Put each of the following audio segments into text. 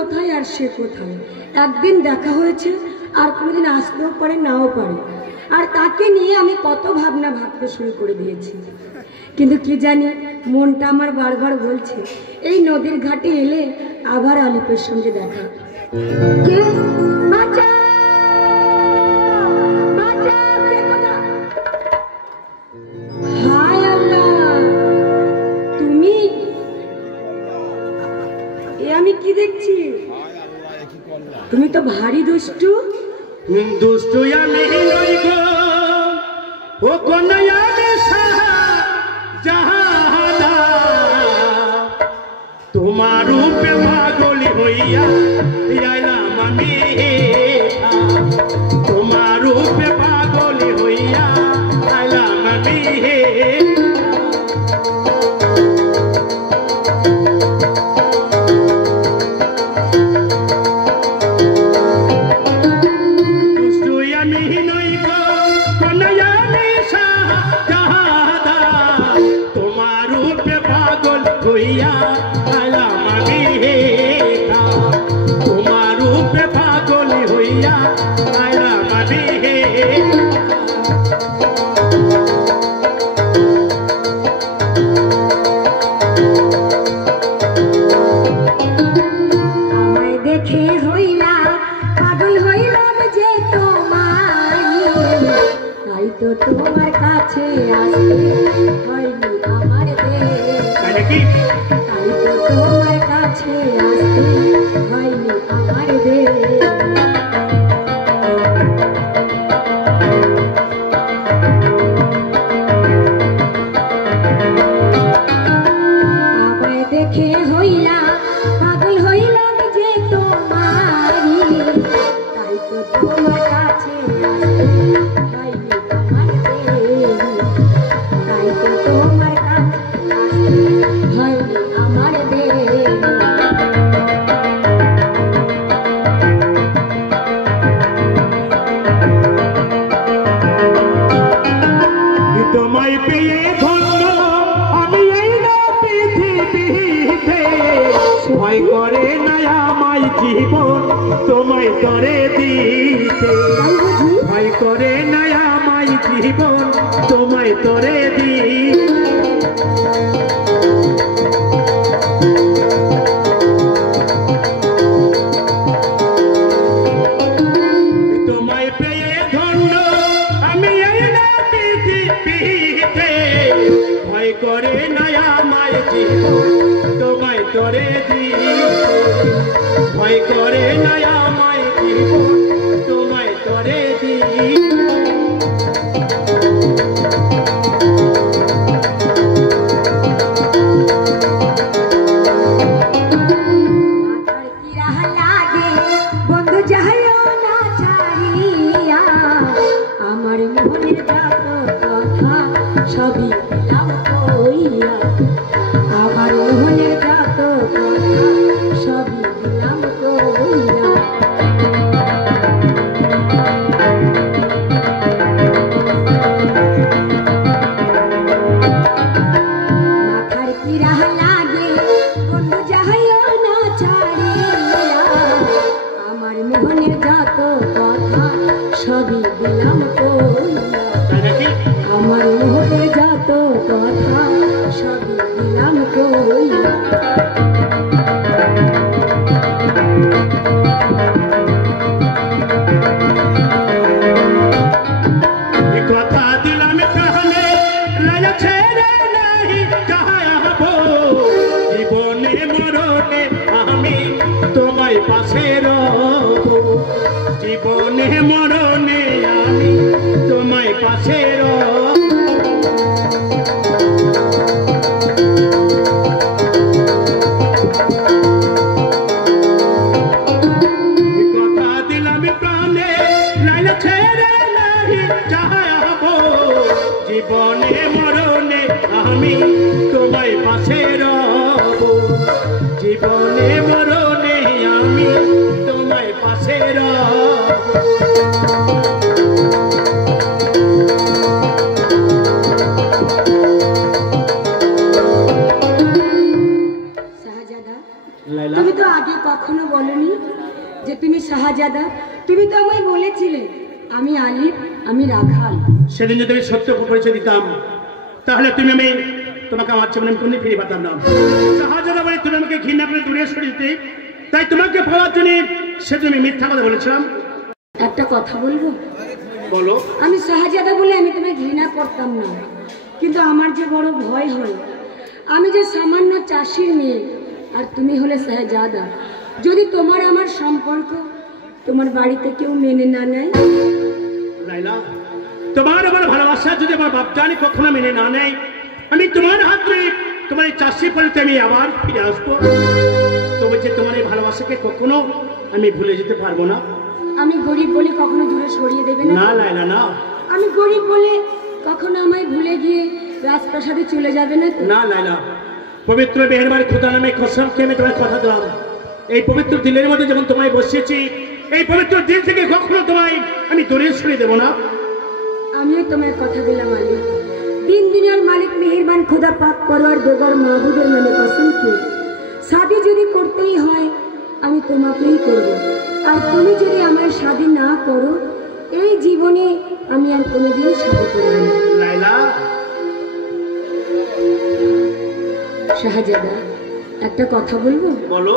কোথায় আর সে কোথায়, একদিন দেখা হয়েছে আর কোনোদিন আসতেও পারে নাও পারে। আর তাকে নিয়ে আমি কত ভাবনা ভাবতে শুরু করে দিয়েছি, কিন্তু কি জানি মনটা আমার বারবার বলছে এই নদীর ঘাটে এলে আবার আলিপের সঙ্গে দেখা। কে? বাঁচাও! বাঁচাও! কে কোথায়? হায় আল্লাহ, তুমি? এ আমি কি দেখছি? তুমি তো ভারী দুষ্টু। দুষ্টু আমি নই গো, ও কন্যা আমি শাহজাহানা, তোমার রূপে পাগলি হইয়া আইলাম আমি, তোমার রূপে পাগলি হইয়া আইলাম আমি। তোমার কাছে আসতে হয়নি আমার দেশ, তাই তো তোমার কাছে আসতে হয়নি আমার দেশ। আমায় দেখে হইলা পাগল হইলাম যে তোমারি, তাই তো তোমার কাছে আসতে হয়নি আমার দেশ, তাই তো তোমার কাছে আসতে হয়নি আমার দেশ। তোমায় পেয়ে ধন্য আমি এই না পৃথিবীতে, ভয় করে না আমায় জীবন তোমায় তরে দিতে, ভয় করে না আমায় জীবন তোমায় তরে দিতে। তোমায় পেয়ে ধন্য আমি এই না পৃথিবীতে, ভয় করে না আমায় জীবন তোমায় তরে দিতে, ভয় করে না আমায় জীবন তোমায় তরে দিতে। আমার মনের যত কথা সবই দিলাম কইয়া, আমার মনের যত কথা সবই দিলাম কইয়া। মাথার কিরা লাগে বন্ধু যাইও না ছাড়িয়া, আমার মনের যত কথা সবই দিলাম কইয়া, আমার মনে যত কথা সবই দিলাম কইয়া। কথা দিলাম কাহলে লায়া ছেড়ে নাই যাবো, জীবনে মরণে আমি তোমায় পাশে রব, জীবনে মরণে আমি তোমায় পাশে রব। কথা দিলাম প্রাণে লাইলা ছেড়ে নাই যাবো, জীবনে মরণে আমি তোমায় পাশে রব, জীবনে মরণে আমি তোমায় পাশে রব। লাইলা তুমি তো আগে কখনো বলনি যে তুমি শাহজাদা। তুমি তো আমায় বলেছিলে আমি আলিফ, আমি রাখাল। সেদিন যদি আমি সত্য পরিচয় দিতাম তাহলে তোমাকে আমার জীবনে কোনদিন ফিরে পেতাম না। শাহজাদা বলে তুমি আমাকে ঘৃণা করে দূরে সরিয়ে দিতে, তাই তোমাকে পাওয়ার জন্য সেজন্য আমি মিথ্যা কথা বলেছিলাম। একটা কথা বলবো? বলো। আমি শাহজাদা বলে আমি তোমায় ঘৃণা করতাম না, কিন্তু আমার যে বড় ভয় হয়, আমি যে সামান্য চাষির মেয়ে আর তুমি হলে শাহজাদা, যদি তোমার আমার সম্পর্ক তোমার বাড়িতে কেউ মেনে না নেয়। লাইলা, তোমার আমার ভালোবাসা যদি আমার বাপজানি কখনো মেনে না নেয়, আমি তোমার হাত ধরে তোমার এই চাষি বাড়িতে আমি আবার ফিরে আসবো। তবে যে তোমার এই ভালোবাসাকে কখনো আমি ভুলে যেতে পারবো না। আমি গরিব বলে কখনো দূরে সরিয়ে দেবে না? না লাইলা না। আমি গরিব বলে কখনো আমায় ভুলে গিয়ে রাজপ্রাসাদে চলে যাবে না? না লাইলা, পবিত্র মেহেরবাড়ি খোদা নামে কসম খেয়ে আমি তোমায় কথা দিলাম, এই পবিত্র দিলের মধ্যে যখন তোমায় বসিয়েছি, এই পবিত্র দিল থেকে কখনো তোমায় আমি দূরে সরিয়ে দেবো না। আমিও তোমায় কথা দিলাম আলী, তিন দিনের মালিক মেহেরবান খোদা পাক পরওয়ার দেবর মাহবুবের নামে কসম খেয়ে শাদি যদি করতেই হয় আমি তোমাকেই করব, আর তুমি যদি আমায় শাদি না করো এই জীবনে আমি আর কোনোদিন শাদি করব না। লাইলা। শাহজাদা, একটা কথা বলবো? বলো।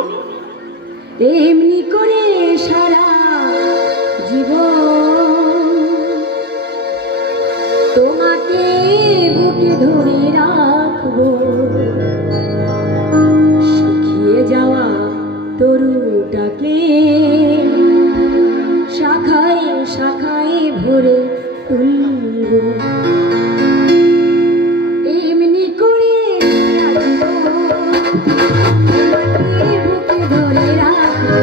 এমনি করে সারা জীবন তোমাকে বুকে ধরে রাখবো, শুকিয়ে যাওয়া তরুটাকে শাখায় শাখায় ভরে তুলব। এমনি করে তোমাকে বুকে ধরে রাখবো,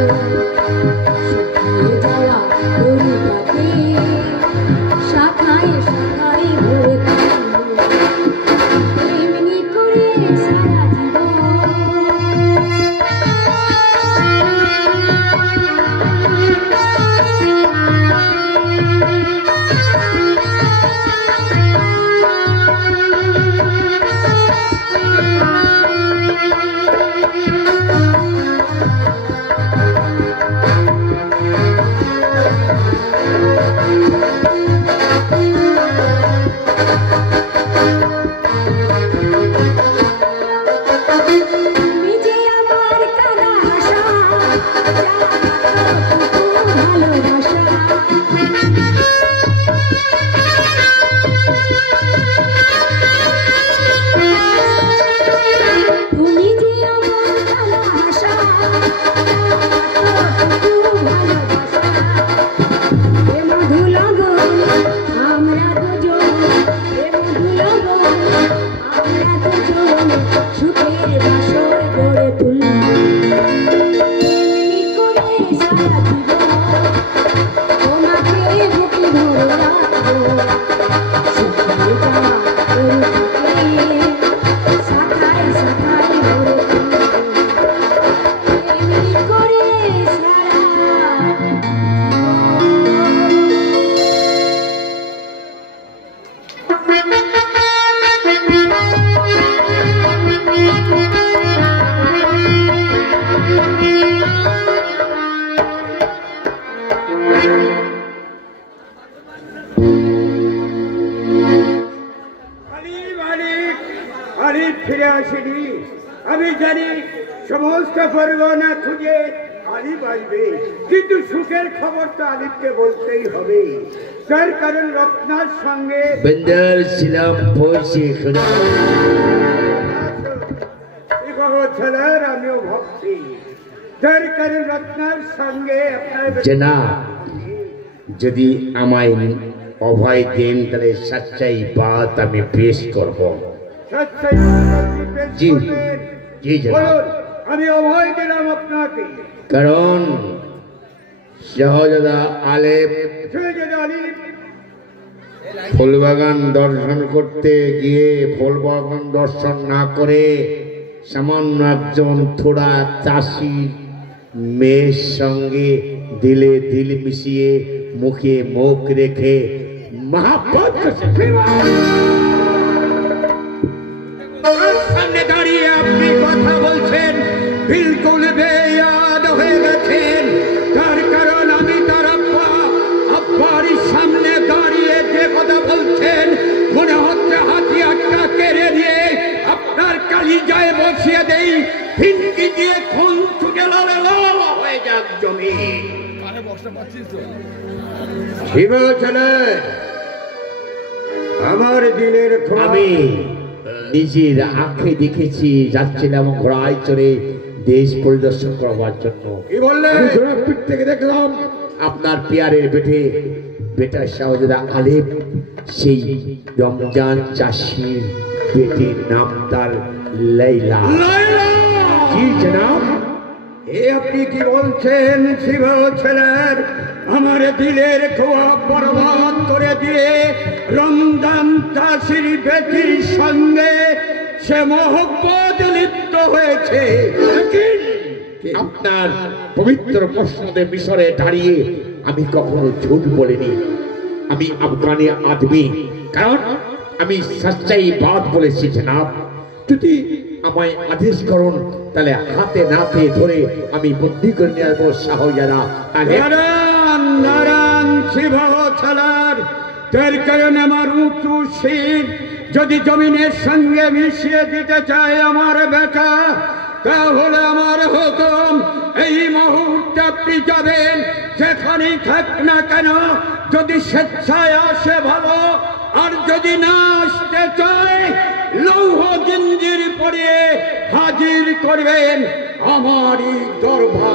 শুকিয়ে যাওয়া তরুটাকে শাখায় শাখায় ভরে তুলব। এমনি করে সারা ফিরে আসেনি। আমি জানি সমস্ত পরগনা খুঁজে আলিফ আসবে, কিন্তু সুখের খবর তো আলিফকে বলতেই হবে। তার কারণ রত্নার সঙ্গে ছিলাম ছেলের আমিও ভাবছি, তার কারণ রত্নার সঙ্গে আপনার না যদি আমায় অভয় দেন তাহলে সচ্চাই বাত আমি পেশ করব। জি জি জনাব, আমি অভয় দিলাম আপনাকে। কারণ শাহজাদা আলেপ ফুলবাগান দর্শন করতে গিয়ে ফুলবাগান দর্শন না করে সামান্য একজন থোড়া চাষি মেয়ের সঙ্গে দিলে দিল মিশিয়ে মুখে মুখ রেখে মহাব্বত সামনে দাঁড়িয়ে আপনি কথা বলছেন, বিলকুল হিন্দি দিয়ে খুন ছুটে লালে লাল হয়ে যাক জমি। শিব ছেলে, আমার দিনের আমি নিজের আঁখে দেখেছি, যাচ্ছিলাম ঘোড়ায় চড়ে দেশ পরিদর্শন করবার জন্য। কি বললে? পিঠ থেকে দেখলাম আপনার পিয়ারের বেটা শাহজাদা আলেপ, সেই রমজান চাষির বেটির নাম তার লাইলা। লাইলা! জি জনাব। এ আপনি কি বলছেন শিব ছেলের? আমার দিলের খোয়া বরবাদ করে দিয়ে রমজান চাষির বেটির সঙ্গে সে মহব্বত লিপ্ত হয়েছে। আপনার পবিত্র প্রশ্নতে মিশরে দাঁড়িয়ে আমি কখনো ঝুট বলিনি। আমি আফগানি আদমি, কারণ আমি সচ্চাই বাদ বলেছি জনাব। যদি আমায় আদেশ করুন তাহলে হাতে নাতে ধরে আমি বন্দি করে নিয়ে আসবো শাহজাদা। নারায়ণ নারায়ণ শিব ছেলের, তার কারণে আমার উঁচু শির যদি জমিনের সঙ্গে মিশিয়ে দিতে চায় আমার বেটা, তাহলে আমার হুকুম এই মুহূর্তে আপনি যাবেন, যেখানেই থাক না কেন। যদি স্বেচ্ছায় আসে ভালো, আর যদি না আসতে চায় লৌহ জিঞ্জির পরিয়ে হাজির করবেন আমারই দরবার।